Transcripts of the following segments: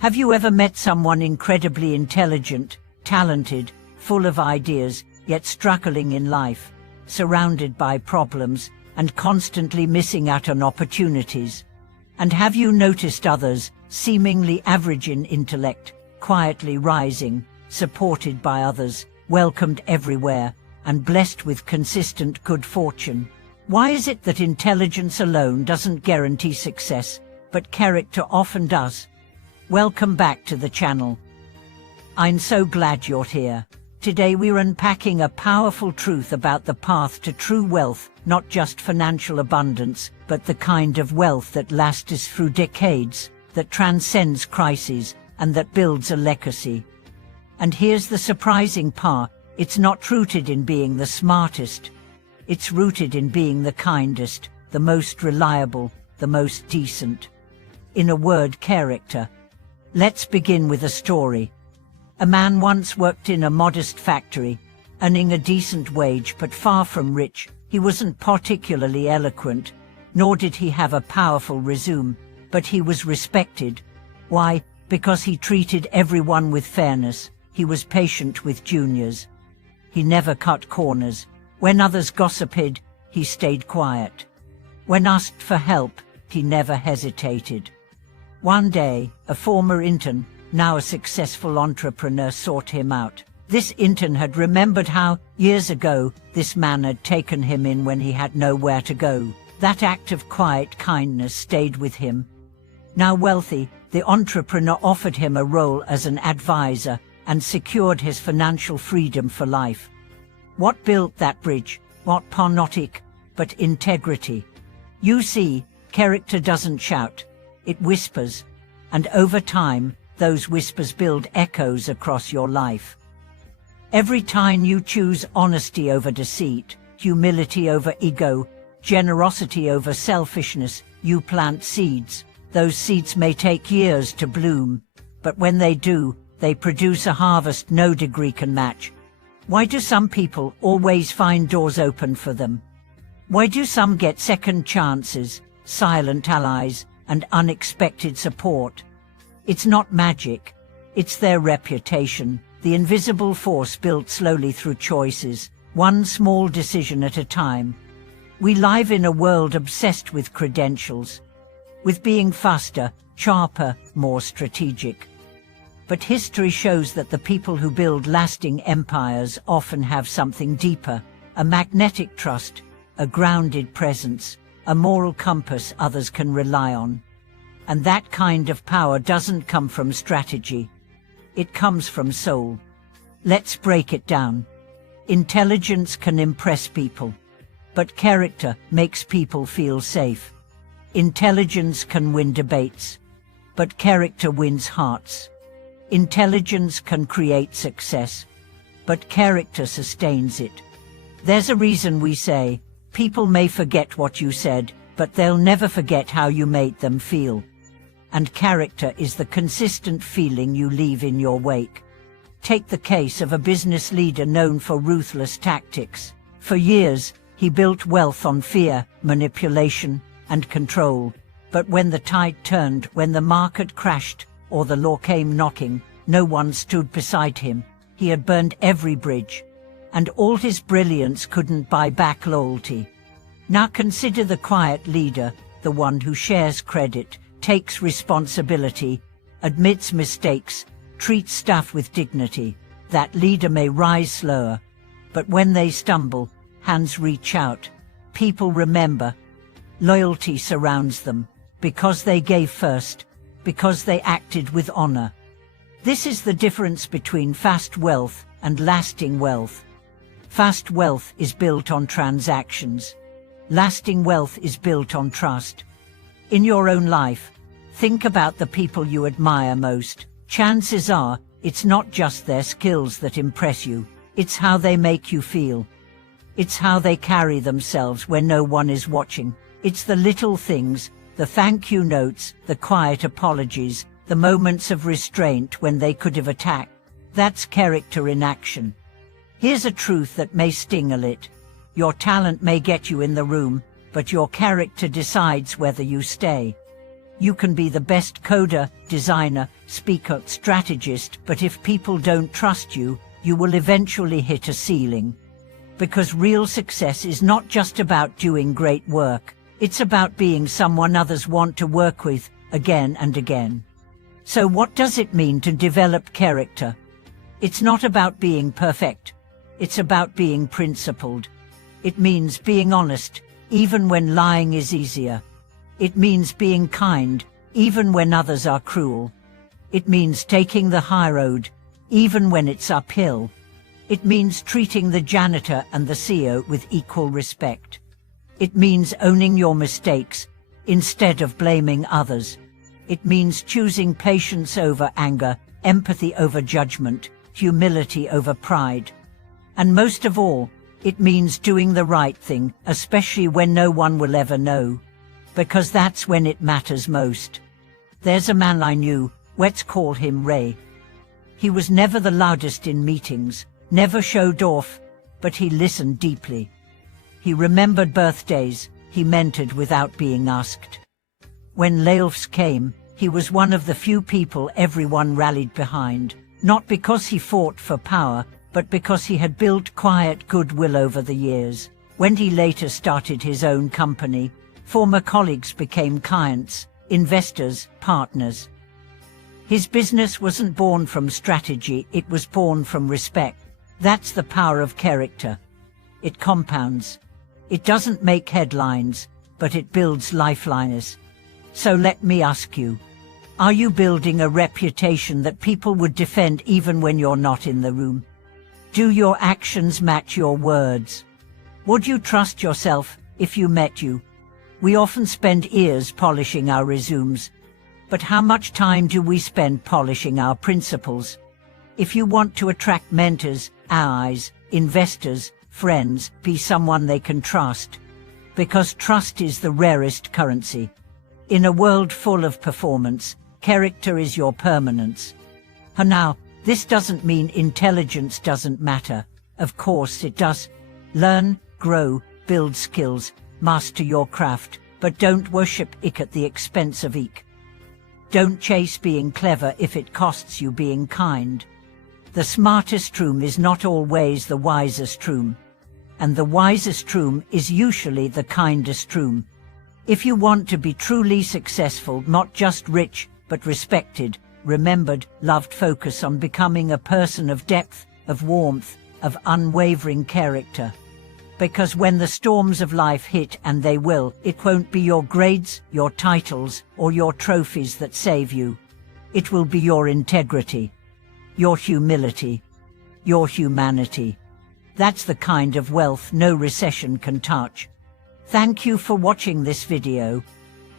Have you ever met someone incredibly intelligent, talented, full of ideas, yet struggling in life, surrounded by problems, and constantly missing out on opportunities? And have you noticed others, seemingly average in intellect, quietly rising, supported by others, welcomed everywhere, and blessed with consistent good fortune? Why is it that intelligence alone doesn't guarantee success, but character often does? Welcome back to the channel. I'm so glad you're here. Today we're unpacking a powerful truth about the path to true wealth, not just financial abundance, but the kind of wealth that lasts through decades, that transcends crises, and that builds a legacy. And here's the surprising part: it's not rooted in being the smartest. It's rooted in being the kindest, the most reliable, the most decent. In a word, character. Let's begin with a story. A man once worked in a modest factory, earning a decent wage but far from rich. He wasn't particularly eloquent, nor did he have a powerful resume, but he was respected. Why? Because he treated everyone with fairness. He was patient with juniors. He never cut corners. When others gossiped, he stayed quiet. When asked for help, he never hesitated. One day, a former intern, now a successful entrepreneur, sought him out. This intern had remembered how, years ago, this man had taken him in when he had nowhere to go. That act of quiet kindness stayed with him. Now wealthy, the entrepreneur offered him a role as an advisor and secured his financial freedom for life. What built that bridge? What panotic, but integrity. You see, character doesn't shout, it whispers, and over time, those whispers build echoes across your life. Every time you choose honesty over deceit, humility over ego, generosity over selfishness, you plant seeds. Those seeds may take years to bloom, but when they do, they produce a harvest no degree can match. Why do some people always find doors open for them? Why do some get second chances, silent allies, and unexpected support? It's not magic. It's their reputation, the invisible force built slowly through choices, one small decision at a time. We live in a world obsessed with credentials, with being faster, sharper, more strategic. But history shows that the people who build lasting empires often have something deeper, a magnetic trust, a grounded presence, a moral compass others can rely on. And that kind of power doesn't come from strategy. It comes from soul. Let's break it down. Intelligence can impress people, but character makes people feel safe. Intelligence can win debates, but character wins hearts. Intelligence can create success, but character sustains it. There's a reason we say, people may forget what you said, but they'll never forget how you made them feel. And character is the consistent feeling you leave in your wake. Take the case of a business leader known for ruthless tactics. For years, he built wealth on fear, manipulation, and control. But when the tide turned, when the market crashed, or the law came knocking, no one stood beside him. He had burned every bridge, and all his brilliance couldn't buy back loyalty. Now consider the quiet leader, the one who shares credit, takes responsibility, admits mistakes, treats staff with dignity. That leader may rise slower, but when they stumble, hands reach out. People remember. Loyalty surrounds them, because they gave first, because they acted with honor. This is the difference between fast wealth and lasting wealth. Fast wealth is built on transactions. Lasting wealth is built on trust. In your own life, think about the people you admire most. Chances are, it's not just their skills that impress you, it's how they make you feel. It's how they carry themselves when no one is watching. It's the little things, the thank you notes, the quiet apologies, the moments of restraint when they could have attacked. That's character in action. Here's a truth that may sting a lit. Your talent may get you in the room, but your character decides whether you stay. You can be the best coder, designer, speaker, strategist, but if people don't trust you, you will eventually hit a ceiling. Because real success is not just about doing great work, it's about being someone others want to work with, again and again. So what does it mean to develop character? It's not about being perfect. It's about being principled. It means being honest, even when lying is easier. It means being kind, even when others are cruel. It means taking the high road, even when it's uphill. It means treating the janitor and the CEO with equal respect. It means owning your mistakes, instead of blaming others. It means choosing patience over anger, empathy over judgment, humility over pride. And most of all, it means doing the right thing, especially when no one will ever know. Because that's when it matters most. There's a man I knew, let's call him Ray. He was never the loudest in meetings, never showed off, but he listened deeply. He remembered birthdays, he mentored without being asked. When layoffs came, he was one of the few people everyone rallied behind, not because he fought for power, but because he had built quiet goodwill over the years. When he later started his own company, former colleagues became clients, investors, partners. His business wasn't born from strategy, it was born from respect. That's the power of character. It compounds. It doesn't make headlines, but it builds lifelines. So let me ask you, are you building a reputation that people would defend even when you're not in the room? Do your actions match your words? Would you trust yourself if you met you? We often spend years polishing our resumes, but how much time do we spend polishing our principles? If you want to attract mentors, allies, investors, friends, be someone they can trust. Because trust is the rarest currency. In a world full of performance, character is your permanence. And now, this doesn't mean intelligence doesn't matter. Of course it does. Learn, grow, build skills, master your craft, but don't worship it at the expense of it. Don't chase being clever if it costs you being kind. The smartest room is not always the wisest room. And the wisest room is usually the kindest room. If you want to be truly successful, not just rich, but respected, remembered, loved, focus on becoming a person of depth, of warmth, of unwavering character. Because when the storms of life hit, and they will, it won't be your grades, your titles, or your trophies that save you. It will be your integrity, your humility, your humanity. That's the kind of wealth no recession can touch. Thank you for watching this video.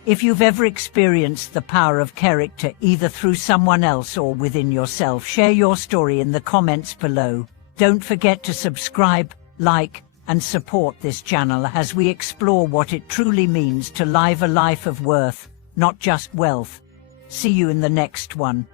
If you've ever experienced the power of character either through someone else or within yourself, share your story in the comments below. Don't forget to subscribe, like, and support this channel as we explore what it truly means to live a life of worth, not just wealth. See you in the next one.